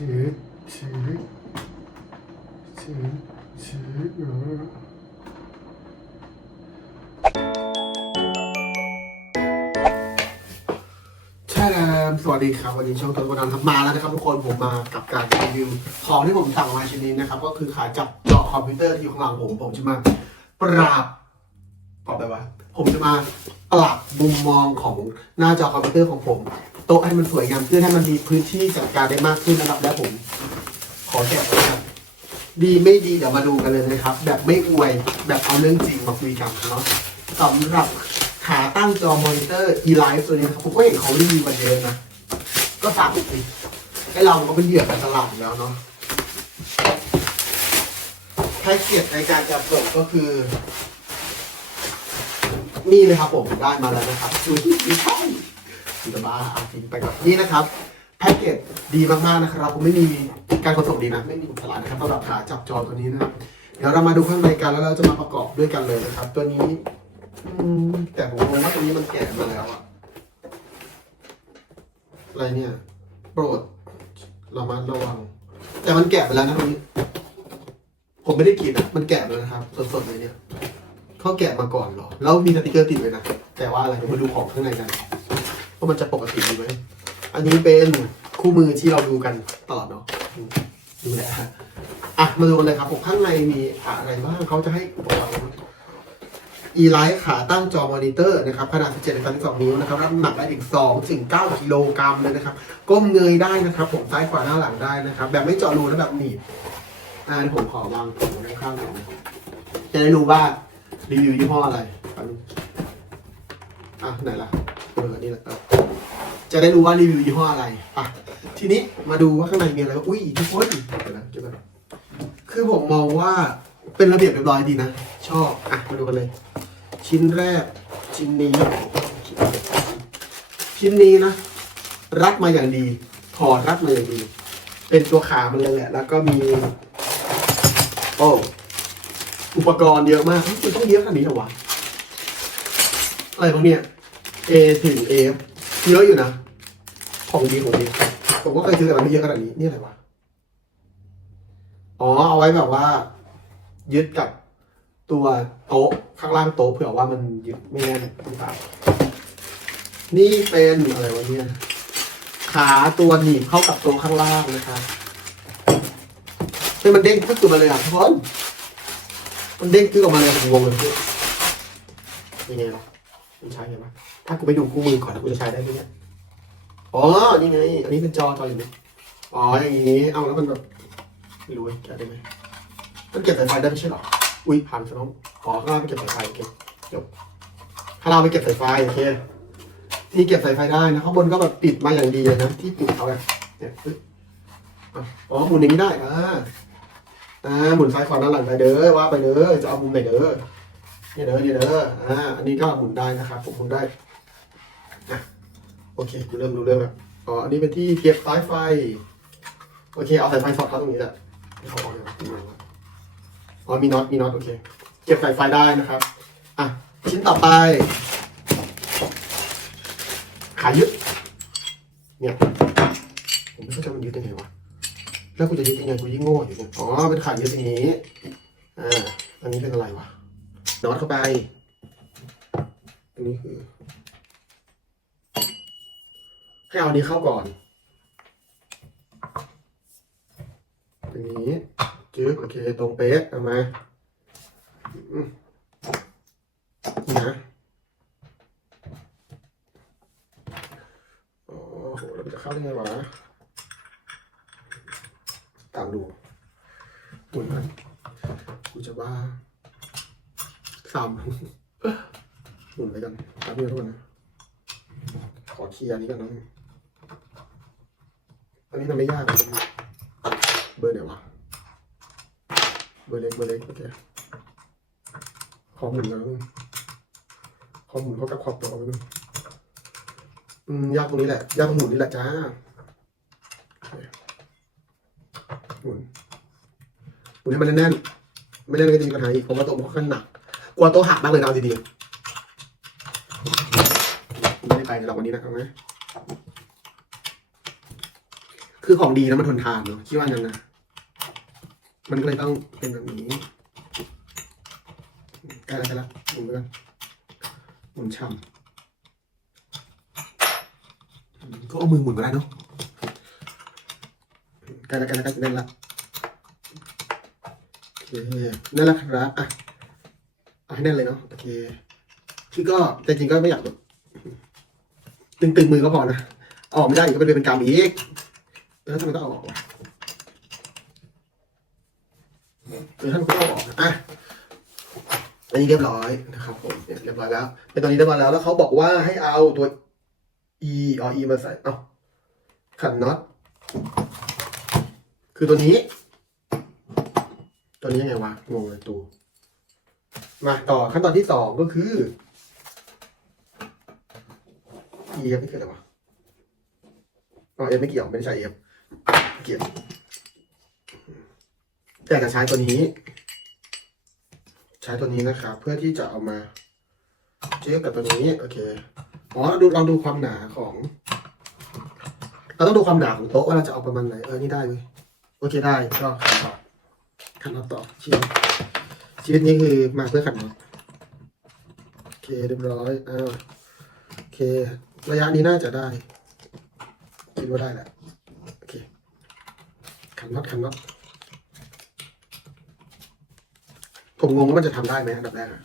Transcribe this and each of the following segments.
ชืดชืดชืดชืดเออสวัสดีครับวันนี้ช่องตัวกนันทำมาแล้วนะครับทุกคนผมมากับการรีวิวของที่ผมสั่งมาชิ้นนี้นะครับ ก็คือขาจับจอคอมพิวเตอร์ที่อยู่ข้างหลังผมผมจะมาปรับปรับอะไรวะผมจะมาปรับมุมมองของหน้าจอคอมพิวเตอร์ของผม โต๊ะให้มันสวยงามขึ้นให้มันมีพื้นที่จัดการได้มากขึ้นนะครับ และผม ขอแกะก่อนะครับดีไม่ดีเดี๋ยวมาดูกันเลยนะครับ แบบไม่อวยแบบเอาเรื่องจริงมาคุยกันเนาะสำหรับขาตั้งจอมอนิเตอร์ e-life ตัวนี้นะครับผมก็เห็นเขารีวิวกันเยอะนะ ก็ฝากสิให้เราก็เป็นเหยื่อการตลาดอยู่แล้วเนาะแพ็กเกจในการจับส่งก็คือนี่เลยครับผมได้มาแล้วนะครับดูที่ไม่ใช่ จะบ้าเอาทิ้งไปก่อนนี่นะครับแพ็กเกจดีมากๆนะครับผมไม่มีการขนส่งดีนะไม่มีตลาดนะครับสำหรับขาจับจอตัวนี้นะครับเดี๋ยวเรามาดูข้างในกันแล้วเราจะมาประกอบด้วยกันเลยนะครับ ตัวนี้แต่ผมงงว่าตัวนี้มันแกะมาแล้วอะอะไรเนี่ย โปรดระมัดระวัง แต่มันแกะไปแล้วนะตัวนี้ผมไม่ได้กินนะมันแกะเลยนะครับสดๆเลยเนี่ยเขาแกะมาก่อนเหรอ แล้วมีสติกเกอร์ติดไว้นะแต่ว่าอะไรเดี๋ยวมาดูของข้างในกัน ว่ามันจะปกติดีไหม อันนี้เป็นคู่มือที่เราดูกันตลอดเนาะดูแหละฮะอะ มาดูกันเลยครับผมข้างในมีอะไรบ้างเขาจะให้อุปกรณ์ e-light ขาตั้งจอมอนิเตอร์นะครับ ขนาด 17ใน32 นิ้วนะครับ รับน้ำหนักได้ถึง2ถึง9กิโลกรัมเลยนะครับ ก้มเงยได้นะครับ ผมซ้ายขวาหน้าหลังได้นะครับ แบบไม่เจาะรูและแบบหนีบอ่าเดี๋ยวผมขอวางถุงไว้ข้างหน่อยจะได้รู้ว่ารีวิวยี่ห้ออะไรแป๊บนึงอะไหนล่ะ เออนี่แหละเออจะได้รู้ว่ารีวิวยี่ห้ออะไรอะทีนี้มาดูว่าข้างในมีอะไรบ้างอุ้ยทุกคนเดี๋ยวนะเดี๋ยวนะคือผมมองว่าเป็นระเบียบเรียบร้อยดีนะ ชอบ อะ มาดูกันเลย ชิ้นแรก ชิ้นนี้ ชิ้นนี้นะ รัดมาอย่างดีถอดรัดมาอย่างดี เป็นตัวขามันเลยแหละ แล้วก็มี โอ้อุปกรณ์เยอะมากมันต้องเยอะขนาดนี้เหรอวะอะไรพวกเนี้ย A ถึง A เยอะอยู่นะ ของดีของดีผมก็เคยซื้อแต่มันไม่เยอะขนาดนี้ นี่อะไรวะ อ๋อ เอาไว้แบบว่า ยึดกับตัวโต๊ะข้างล่างโต๊ะเผื่อว่ามันยึดไม่แน่นต่างนี่เป็นอะไรวะเนี่ย ขาตัวหนีบเข้ากับโต๊ะข้างล่างนะครับเฮ้มันเด้งขึ้นตัวมาเลยอะทุกคนมันเด้งขึ้นออกมาเลยผมงงเลยยังไงล่ะมันใช้ไงวะ ถ้ากูไปดูคู่มือก่อนนะกูจะใช้ได้ไหมเนี่ย อ๋อ นี่ไง อันนี้เป็นจอจออยู่นี่อ๋อ อย่างนี้ เอาแล้วมันแบบไม่รู้เว้ยแกะได้ไหมมันเก็บสายไฟได้ไม่ใช่หรอ อุ้ยผ่านซะน้องอ๋อข้างล่างไปเก็บสายไฟโอเคจบข้างล่างไปเก็บสายไฟโอเค ที่เก็บสายไฟได้นะข้างบนก็แบบปิดมาอย่างดีเลยนะที่ปิดเขาแบบเนี่ยอ๋อหมุนอย่างนี้ได้ อ่า อ่า หมุนซ้ายขวาหน้าหลังไปเด้อ ว่าไปเด้อ จะเอามุมไหนเด้อนี่เด้อนี่เด้อ อ่า อันนี้ก็หมุนได้นะครับ ผมหมุนได้ โอเคกูเริ่มรู้เรื่องแล้วอ๋ออันนี้เป็นที่เก็บสายไฟ โอเค เอาสายไฟสอดเข้าตรงนี้แหละเขาบอกเลยว่าอ๋อมีน็อตมีน็อตโอเคเก็บสายไฟได้นะครับอะชิ้นต่อไป ขายึดเนี่ยผมไม่เข้าใจมันยึดยังไงวะแล้วกูจะยึดยังไงกูยิ่งโง่อยู่เนี่ยอ๋อเป็นขายึดอย่างนี้อ่าอันนี้เป็นอะไรวะน็อตเข้าไปอันนี้คือ ให้เอาอันนี้เข้าก่อนอย่างนี้จึ๊บโอเคตรงเป๊ะเอามาอนี่นะโอ้โหแล้วจะเข้าได้ไงวะตามดูหมุนมันกูจะบ้าสามหมุนไปกันแป๊บนึงทุกคนนะขอเคลียร์นนี้กันนะ อันนี้ทำไม่ยากเบอร์เดี๋ยวะ เบอร์เล็กเบอร์เล็กโอเคขอหมุนแล้วขอหมุนเข้ากับขอบตัวไปนึงอืมยากตรงนี้แหละยากตรงหมุนนี่แหละจ้าหมุนหมุนให้มันแน่นๆไม่แน่นก็จะมีปัญหาอีกเพราะว่าโต๊ะมันค่อนข้างหนักกลัวโต๊ะหักมากเลยเอาดีๆไม่ได้ไปในหรอกวันนี้นะครับนะค คือของดีแล้วมันทนทานเนาะคิดว่างั้นนะมันก็เลยต้องเป็นแบบนี้ใกล้แล้วใกล้แล้วหมุนไปก่อนหมุนช่ำก็เอามือหมุนก็ได้เนาะใกล้แล้วใกล้แล้วใกล้แน่นละโอเคนั่นแหละครับอะเอาให้แน่นเลยเนาะโอเคคือก็แต่จริงก็ไม่อยากแบบตึงๆมือก็พอนะอออกไม่ได้อีกก็เป็นเป็นกรรมอีก แล้วทำไมต้องเอาออกวะเออท่านก็ต้องบอกนะอะอันนี้เรียบร้อยนะครับผมเนี่ยเรียบร้อยแล้วเป็นตอนนี้เรียบร้อยแล้วแล้วเขาบอกว่าให้เอาตัว e เอ e มาใส่เอ้าขันน็อตคือตัวนี้ ตัวนี้ยังไงวะงงเลยตูมาต่อขั้นตอนที่สองก็คือ e ครับนี่คืออะไรวะอ๋อ f ไม่เกี่ยวไม่ได้ใช้ f เกียวแต่จะใช้ตัวนี้ ใช้ตัวนี้นะครับ เพื่อที่จะเอามาเทียบกับตัวนี้โอเคอ๋อดูลองดูความหนาของ เราต้องดูความหนาของโต๊ะว่าเราจะเอาประมาณไหนเออนี่ได้เว้ยโอเคได้ก็ขันต่อขันน็อตต่อชีวิตชีวิตนี้คือมาเพื่อขันน็อตโอเคเรียบร้อยอ่าโอเค ระยะนี้น่าจะได้คิดว่าได้แหละ ขันน็อตขันน็อตผมงงว่ามันจะทำได้ไหมอันดับแรกอะ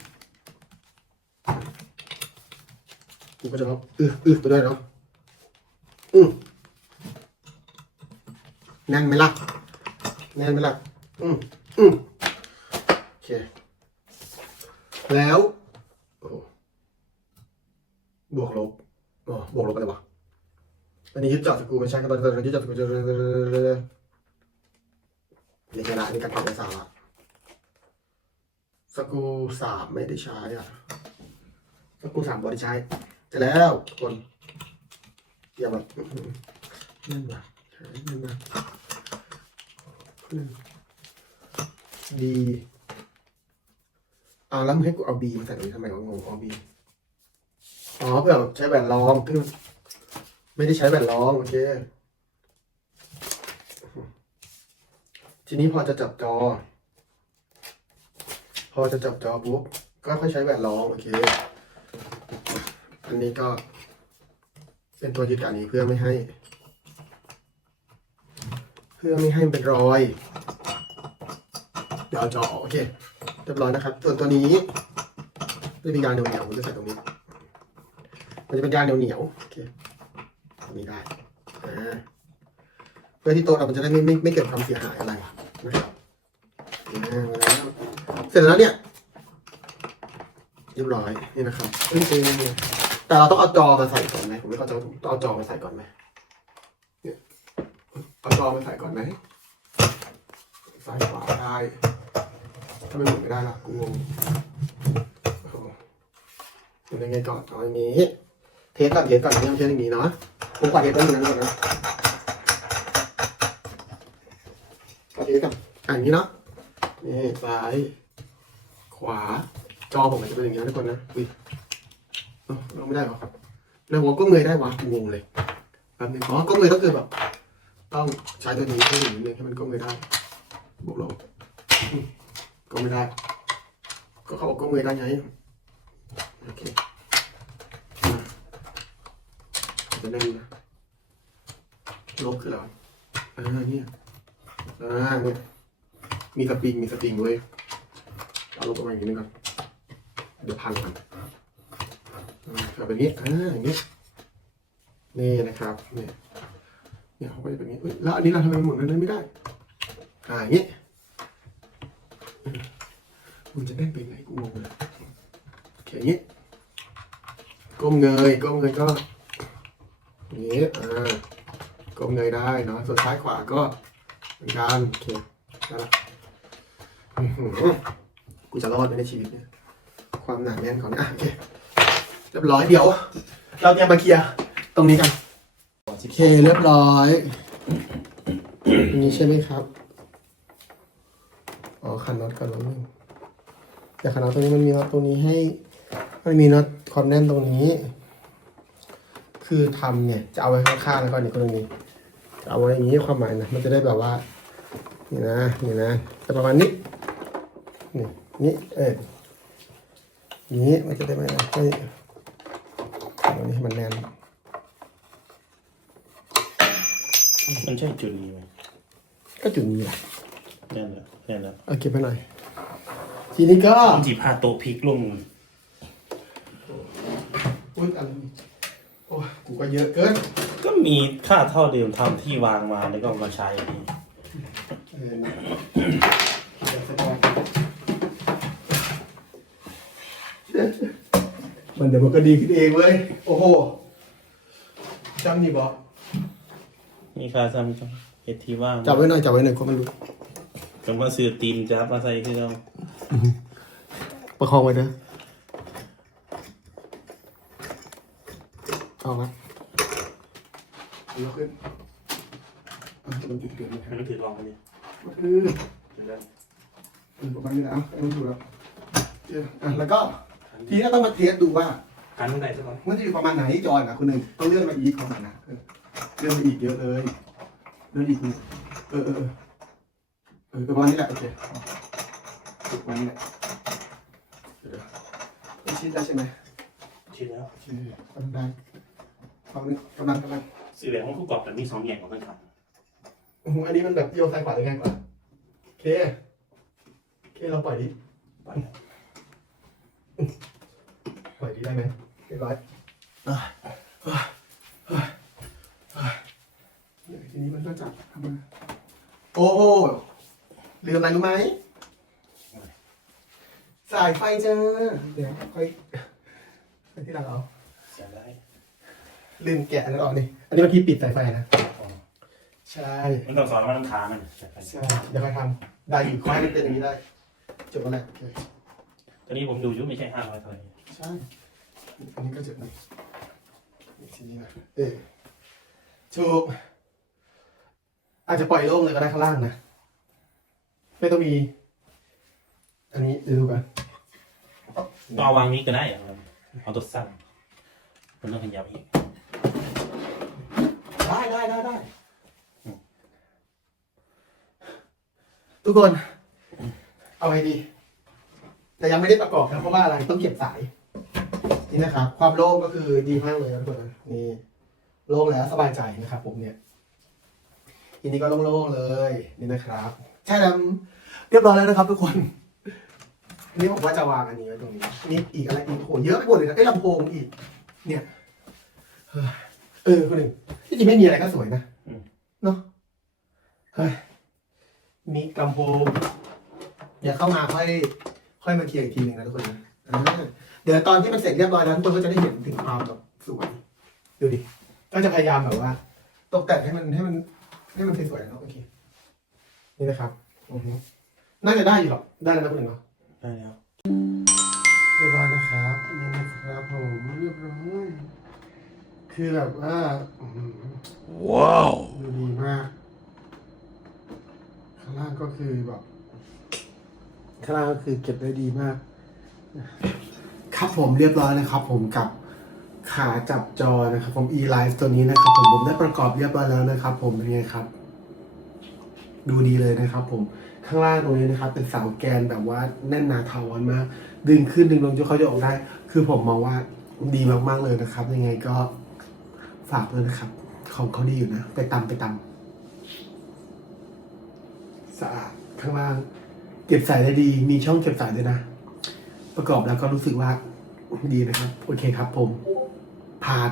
กูก็จะรับอืออือไปด้วยเนาะอืมแน่นไหมล่ะแน่นไหมล่ะอืมอืมโอเค แล้วบวกลบอ๋อบวกลบอะไรวะอันนี้ยึดจับสกรูไม่ใช่ครับตอนนี้ยึดจับสกู รูนี่กระนี่การตอบภาษาละสกูสามไม่ได้ใช้อะสกูสามบอได้ใช้จะแล้วทุกคนอย่าแบบอื้อหือนั่นว่ะใช้นั่นว่ะดีอ่าแล้วมึงให้กูเอาบีมาใส่ตรงนี้ทำไมวะงงเอาบีอ๋อเพื่อใช้แหวนรองคือไม่ได้ใช้แหวนรองโอเค ทีนี้พอจะจับจอ พอจะจับจอปุ๊บก็ค่อยใช้แหวนรองโอเค อันนี้ก็ เป็นตัวยึดกับอันนี้เพื่อไม่ให้ เพื่อไม่ให้มันเป็นรอย เดี๋ยวเอาจอโอเคเรียบร้อยนะครับ ส่วนตัวนี้จะมียางเหนียวๆผมจะใส่ตรงนี้ มันจะเป็นยางเหนียวๆโอเคตรงนี้ได้ เพื่อที่โต๊ะเราจะได้ไม่ไม่ไม่เกิดความเสียหายอะไรนะครับอ่ามาแล้วเสร็จแล้วเนี่ยเรียบร้อยนี่นะครับจริงๆแต่เราต้องเอาจอมาใส่ก่อนไหมผมไม่เข้าใจว่าต้องเอาจอมาใส่ก่อนไหมเนี่ยเอาจอมาใส่ก่อนไหมซ้ายขวาได้ถ้าไม่หมุนไม่ได้ล่ะกูงงโอ้โหหมุนยังไงก่อนเอาอย่างนี้ เทสก่อนเทสก่อนไม่ต้องเทสอย่างนี้เนาะผมกว่าเทสต้องอย่างนั้นก่อนนะ กว่าเทสก่อนอะอย่างนี้เนาะนี่ซ้าย ขวา จอผมมันจะเป็นอย่างนี้ทุกคนนะอุ้ยเราไม่ได้หรอแล้วหัวก็เงยได้วะงงเลยแป๊บนึงอ๋อก็เงยก็คือแบบ ต้องใช้ตัวนี้ให้หนึ่งนึงให้มันก็เงยได้บวกลบก็ไม่ได้ ก็เขาบอกก็เงยได้ไงโอเคจะแน่นนะลบคืออะไรวะอ่าเนี่ย อ่าเนี่ยมีสปริงมีสปริงเว้ยเอาลงประมาณอย่างนี้ก่อนเดี๋ยวพังกันเอาแบบนี้อ่าอย่างนี้นี่นะครับเนี่ยเนี่ยเขาก็จะเป็นอย่างนี้แล้วอันนี้เราทำไมมันหมุนนั้นไม่ได้อ่าอย่างนี้มันจะได้เป็นไงกูงงเลยโอเคอย่างนี้ก้มเงยก้มเงยก็อย่างนี้อ่าก้มเงยได้เนาะส่วนซ้ายขวาก็ เหมือนกันโอเคได้ละอื้อหือกูจะรอดไหมในชีวิตเนี่ยความหนาแน่นของอะโอเคเรียบร้อยเดี๋ยว เราจะมาเคลียร์ตรงนี้กันโอเคเรียบร้อยอันนี้ใช่ไหมครับ อ๋อขันน็อตก่อนแล้วนึงแต่ขันน็อตตัวนี้มันมีน็อตตรงนี้ให้ มันมีน็อตความแน่นตรงนี้ คือทำเนี่ยจะเอาไว้ข้างๆแล้วก็นี่ตรงนี้เอาไว้อย่างนี้ความหมายนะมันจะได้แบบว่า นี่นะนี่นะจะประมาณนี้นี่นี่เอออย่างนี้มันจะได้ไหมนะให้ตรงนี้ให้มันแน่นมันใช่จุดนี้ไหมก็จุดนี้แหละแน่นแล้วแน่นแล้วเอาเก็บไปหน่อยทีนี้ก็ผมจีพาโต๊ะพลิกลงอุ้ยอันโอ้ยกูก็เยอะเกิน ก็มีค่าเท่าเดิมทำที่วางมาแล้วก็เอามาใช้นี่ เออนะเดี๋ยวแสดงมันเดี๋ยวมันก็ดีขึ้นเองเว้ย โอ้โหจำนี่บอกมีค่าซ้ำจังเฮ็ดที่ว่างจับไว้หน่อยจับไว้หน่อยก็มันรู้จำว่าซื้อตีนจับมาใส่คือเราประคองไว้นะเอาละยกขึ้นอะ มันจุดเกิดเลยมันถือลองกันดิมันคือเดี๋ยวนะเออประมาณนี้นะไอ้มันอยู่แล้วเอออะแล้วก็ทีนี้ต้องมาเทสดูว่ากันตรงไหนสักหน่อยมันจะอยู่ประมาณไหนจอยอะคุณหนึ่งต้องเลื่อนมาอีกประมาณนะเออเลื่อนมาอีกเยอะเลยเลื่อนอีกนิดเออเออเออเออประมาณนี้แหละโอเคประมาณนี้แหละเดี๋ยวไม่ชิดได้ใช่ไหมชิดแล้วโอเคกำลังกำลังกำลังกำลังสื่อแหลงของผู้ปรอบแต่มีสองอย่ของกันครับ โอ้โหอันนี้มันแบบโยนซ้ายขวาได้ง่ายกว่าโอเคโอเคเราปล่อยดิไปปล่อยดิได้ไหมเรียบร้อยอะอะอะอะเดี๋ยวทีนี้มันก็จับทำมาโอ้โหลืมอะไรรู้ไหมสายไฟจ้าเดี๋ยวค่อยไปที่หลังเอา เสียได้ลืมแกะแล้วออกนี่อันนี้มันที่ปิดสายไฟนะอ๋อ ใช่มันต้องสอนว่าต้องขามันใช่เดี๋ยวค่อยทำได้อยู่ค่อยให้มันเป็นอย่างนี้ได้ จบแล้วแหละโอเคตอนนี้ผมดูอยุ่ไม่ใช่ห้าร้อยเท่าไหร่ใช่อันนี้ก็เจ็บหน่อยอีกทีนะเออถูกอาจจะปล่อยโล่งเลยก็ได้ข้างล่างนะ ไม่ต้องมี อันนี้เดี๋ยวดูกันต่อวางนี้ก็ได้เหรอครับเอาตัวสั้นมันต้องขยับอีก ได้ได้ได้ได้ ทุกคน เอาไงดี แต่ยังไม่ได้ประกอบนะเพราะว่าอะไรต้องเก็บสาย นี่นะครับ ความโล่งก็คือดีมากเลยนะทุกคนนะนี่โล่งแล้วสบายใจนะครับ ผมเนี่ยทีนี้ก็โล่งๆเลยนี่นะครับใช่แล้วเรียบร้อยแล้วนะครับ ทุกคนนี่ผมว่าจะวางอันนี้ไว้ตรงนี้นี่อีกอะไรอีกโหเยอะไปหมดเลยนะไอ้ลำโพงอีก เนี่ยเฮ้ยเออคนหนึ่งที่จริงไม่มีอะไรก็สวยนะเนาะเฮ้ย มีลำโพงเดี๋ยวเข้ามาค่อยค่อยมาเคลียร์อีกทีหนึ่งนะทุกคนนะอ่าเดี๋ยวตอนที่มันเสร็จเรียบร้อยแล้วทุกคนก็จะได้เห็นถึงความแบบสวยดูดิก็จะพยายามแบบว่า ตกแต่งให้มันให้มัน ให้มันสวยๆเนาะโอเคนี่นะครับอือฮึน่าจะได้อยู่หรอกได้แล้วนะคุณหนึ่งเนาะได้แล้ว เรียบร้อยนะครับนี่นะครับผมเรียบร้อย คือแบบว่าอื้อหือว้าว ดูดีมาก ข้างล่างก็ คือแบบข้างล่างก็คือเก็บได้ดีมาก ครับผมเรียบร้อยนะครับ ผมกับขาจับจอนะครับ ผม e-life ตัวนี้นะครับ ผมผมได้ประกอบเรียบร้อยแล้วนะครับ ผมเป็นไงครับ ดูดีเลยนะครับ ผมข้างล่างตรงนี้นะครับ เป็นเสาแกนแบบว่าแน่นหนาถาวรมาก ดึงขึ้นดึงลงจนเขาจะออกได้ คือผมมองว่าดีมากๆเลยนะครับ ยังไงก็ฝากด้วยนะครับ ของเขาดีอยู่นะ ไปตำไปตำ สะอาดข้างล่าง เก็บสายได้ดี มีช่องเก็บสายด้วยนะ ประกอบแล้วก็รู้สึกว่าดีนะครับ โอเคครับผมผ่าน